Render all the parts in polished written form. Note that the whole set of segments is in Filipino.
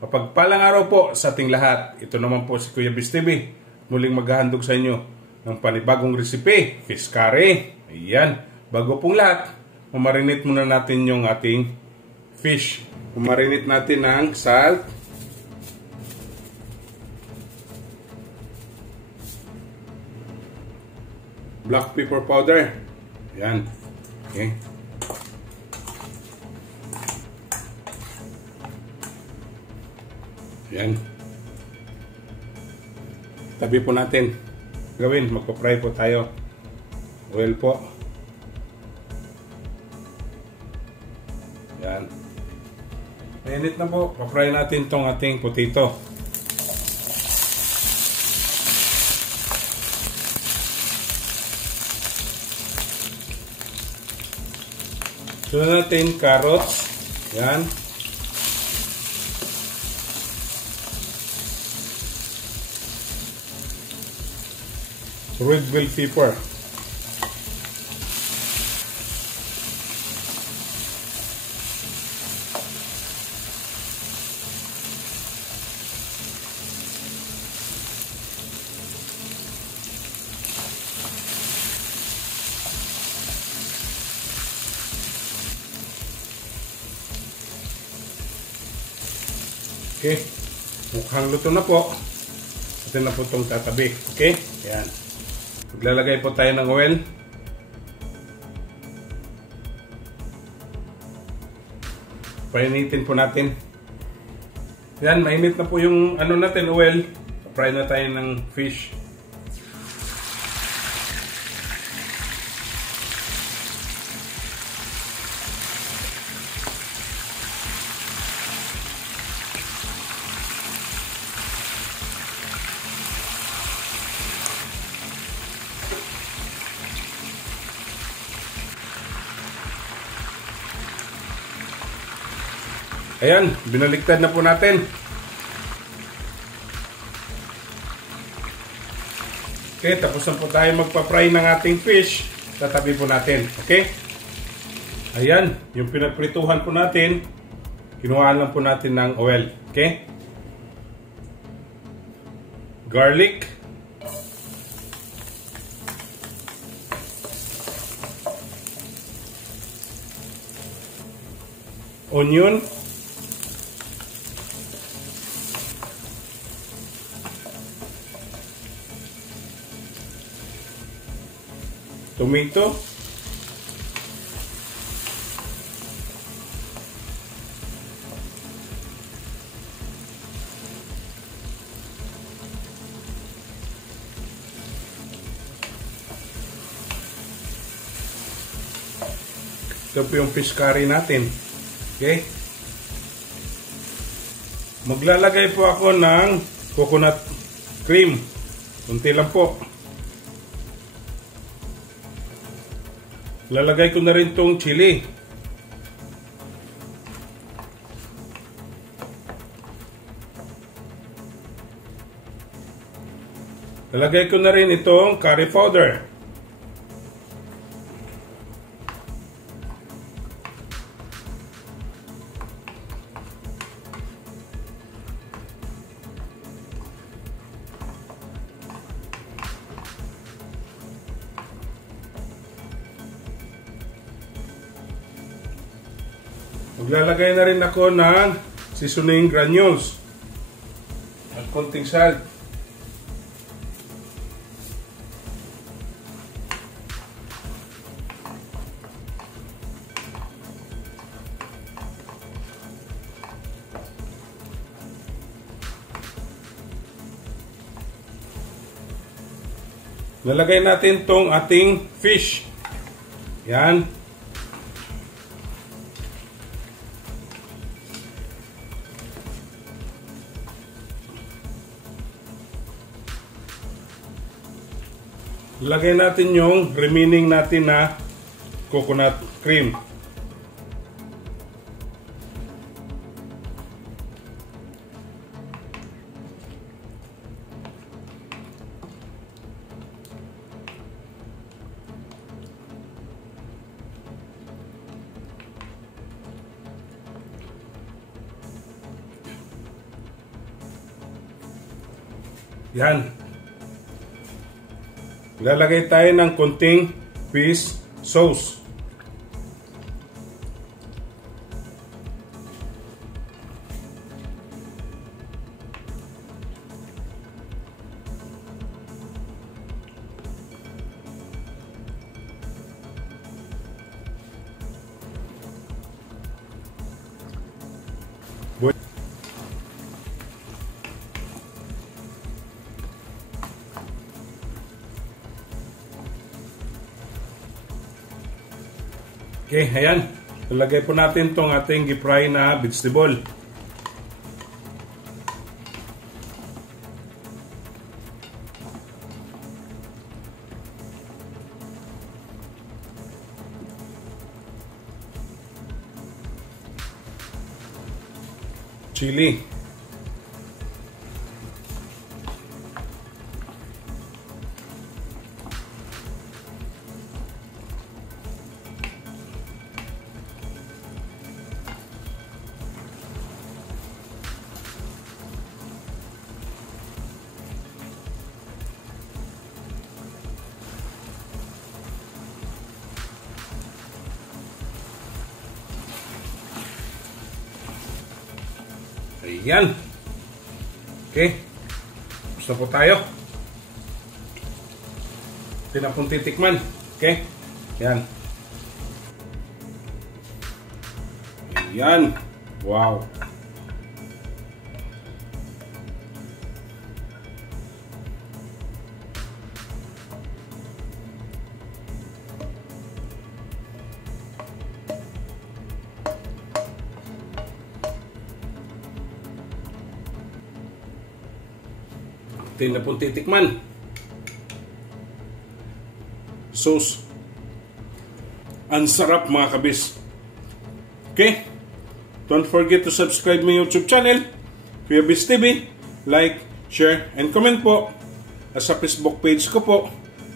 Mapagpalang araw po sa ating lahat. Ito naman po si Kuya Biz TV. Muling maghahandog sa inyo ng panibagong recipe, fish curry. Ayan. Bago pong lahat, mamarinate muna natin yung ating fish. Mamarinate natin ng salt, black pepper powder. Ayan. Okay. Ayan. Tabi po natin. Gawin, magpa-fry po tayo. Oil po. Ayan. Mainit na po. Pa-fry natin tong ating potato. Sunod natin carrots. Ayan. Red bell pepper. Okay. Mukhang luto na po. Ito na po itong tatabi. Okay? Ayan. Maglalagay po tayo ng oil. Painitin po natin. Yan, mainit na po yung ano natin, oil. Fry na tayo ng fish. Ayan, binaliktad na po natin. Okay, tapos na po tayo magpa-fry ng ating fish. Tatabi po natin, okay? Ayan, yung pinagprituhan po natin, kinuhaan lang po natin ng oil, okay? Garlic. Onion. Tomato. Ito po yung fish curry natin. Okay? Maglalagay po ako ng coconut cream. Kunti lang po. Lalagay ko na rin tong chili. Lalagay ko na rin itong curry powder. Maglalagay na rin ako ng seasoning granules at konting salt. Lalagay natin tong ating fish. Yan. Lagay natin yung remaining natin na coconut cream. Yan. Lalagay tayo ng konting fish sauce. Okay, ayan. Ilagay po natin itong ating gifry na vegetable. Chili. Ayan. Okay. Gusto po tayo. Ito na pong titikman. Okay. Ayan. Ayan. Wow. Ito na pong titikman. Sauce. Ang sarap mga kabis. Okay? Don't forget to subscribe my YouTube channel, Kuya Biz TV. Like, share, and comment po. At sa Facebook page ko po,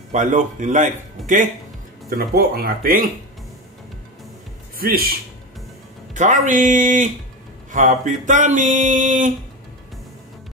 follow and like. Okay? Ito na po ang ating fish curry. Happy tummy!